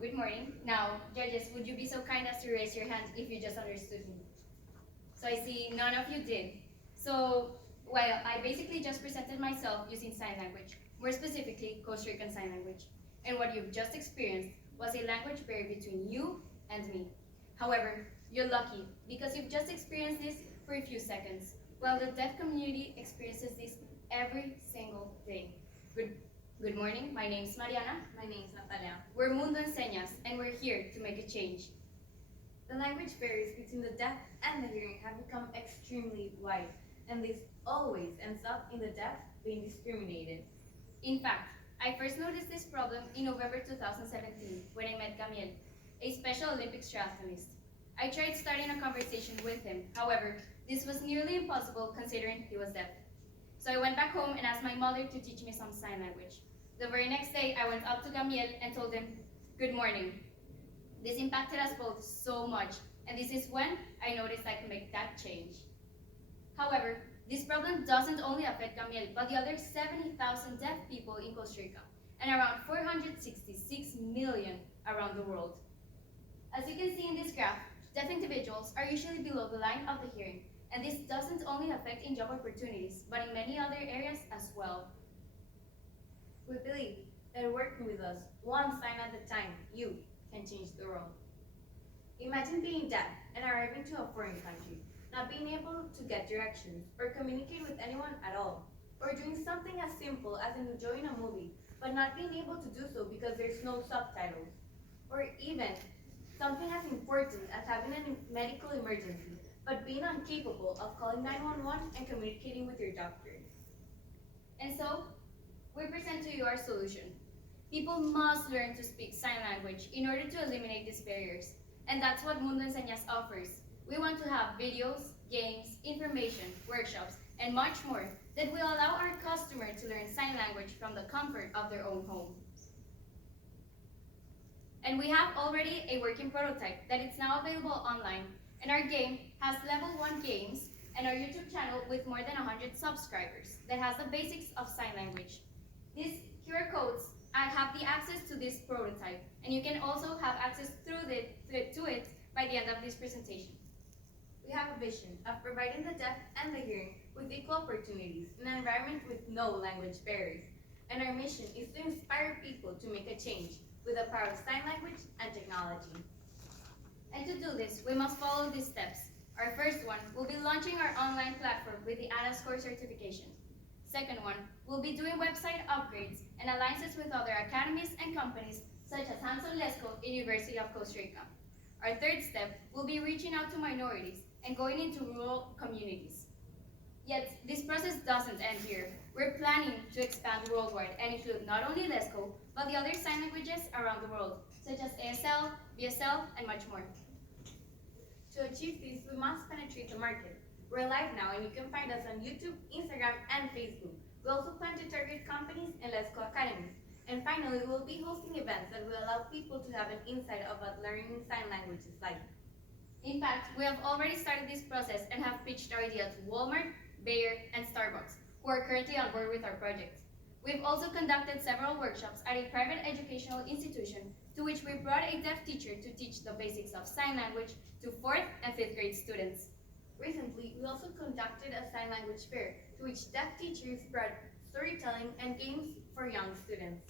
good morning. Now, judges, would you be so kind as to raise your hand if you just understood me? So I see none of you did. So, well, I basically just presented myself using sign language, more specifically Costa Rican Sign Language. And what you've just experienced was a language barrier between you and me. However, you're lucky because you've just experienced this for a few seconds, while the deaf community experiences this every single day. Good morning, my name is Mariana. My name is Natalia. We're Mundo Enseñas, and we're here to make a change. The language barriers between the deaf and the hearing have become extremely wide, and this always ends up in the deaf being discriminated. In fact, I first noticed this problem in November 2017 when I met Gamiel, a Special Olympics triathlonist. I tried starting a conversation with him, however, this was nearly impossible considering he was deaf. So I went back home and asked my mother to teach me some sign language. The very next day, I went up to Gamiel and told him, "Good morning." This impacted us both so much, and this is when I noticed I could make that change. However, this problem doesn't only affect Gamiel, but the other 70,000 deaf people in Costa Rica, and around 466 million around the world. As you can see in this graph, deaf individuals are usually below the line of the hearing, and this doesn't only affect in job opportunities, but in many other areas as well. We believe that working with us, one sign at a time, you can change the world. Imagine being deaf and arriving to a foreign country, not being able to get directions or communicate with anyone at all, or doing something as simple as enjoying a movie, but not being able to do so because there's no subtitles, or even something as important as having a medical emergency, but being incapable of calling 911 and communicating with your doctor. And so, we present to you our solution. People must learn to speak sign language in order to eliminate these barriers. And that's what Mundo Enseñas offers. We want to have videos, games, information, workshops, and much more that will allow our customer to learn sign language from the comfort of their own home. And we have already a working prototype that is now available online. And our game has level 1 games and our YouTube channel with more than 100 subscribers that has the basics of sign language. These QR codes have the access to this prototype, and you can also have access to it by the end of this presentation. We have a vision of providing the deaf and the hearing with equal opportunities in an environment with no language barriers. And our mission is to inspire people to make a change with the power of sign language and technology. And to do this, we must follow these steps. Our first one will be launching our online platform with the ADA score certification. Second one, we'll be doing website upgrades and alliances with other academies and companies such as Hanson Lesco and University of Costa Rica. Our third step will be reaching out to minorities and going into rural communities. Yet, this process doesn't end here. We're planning to expand worldwide and include not only Lesco, but the other sign languages around the world, such as ASL, BSL, and much more. To achieve this, we must penetrate the market. We're live now, and you can find us on YouTube, Instagram, and Facebook. We also plan to target companies and Lesco academies. And finally, we'll be hosting events that will allow people to have an insight of what learning sign language is like. In fact, we have already started this process and have pitched our idea to Walmart, Bayer, and Starbucks, who are currently on board with our project. We've also conducted several workshops at a private educational institution to which we brought a deaf teacher to teach the basics of sign language to 4th and 5th grade students. Recently, we also conducted a sign language fair to which deaf teachers brought storytelling and games for young students.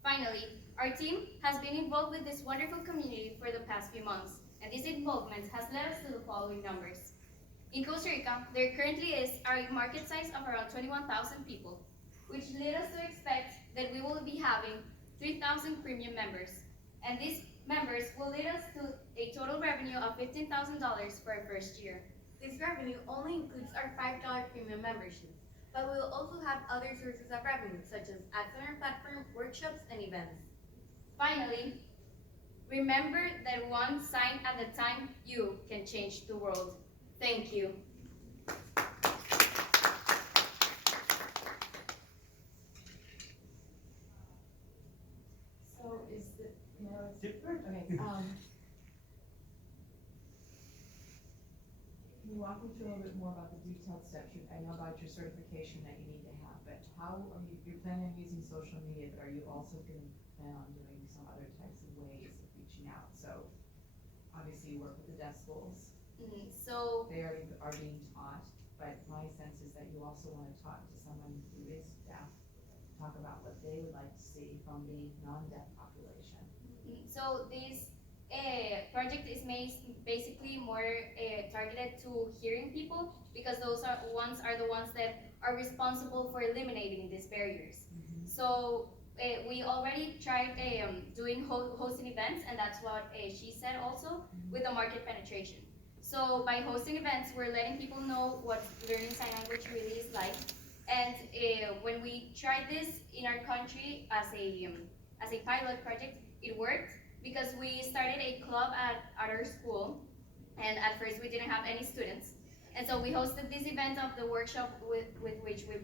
Finally, our team has been involved with this wonderful community for the past few months, and this involvement has led us to the following numbers. In Costa Rica, there currently is a market size of around 21,000 people, which led us to expect that we will be having 3,000 premium members. And these members will lead us to a total revenue of $15,000 for our first year. This revenue only includes our $5 premium membership, but we will also have other sources of revenue, such as ads on our platform, workshops, and events. Finally, remember that one sign at a time, you can change the world. Thank you. So is the, different? Okay. Can you walk me through a little bit more about the detailed steps? I know about your certification that you need to have, but how are you, you're planning on using social media, but are you also going to plan on doing some other types of ways of reaching out, so obviously you work with the deaf schools, So they already are being taught, but my sense is that you also wanna talk to someone who is deaf, talk about what they would like to see from the non-deaf population. So this project is basically more targeted to hearing people, because those are the ones that are responsible for eliminating these barriers. So we already tried doing hosting events, and that's what she said also, with the market penetration. So by hosting events, we're letting people know what learning sign language really is like. And when we tried this in our country as a pilot project, it worked, because we started a club at our school, and at first we didn't have any students. And so we hosted this event of the workshop with which we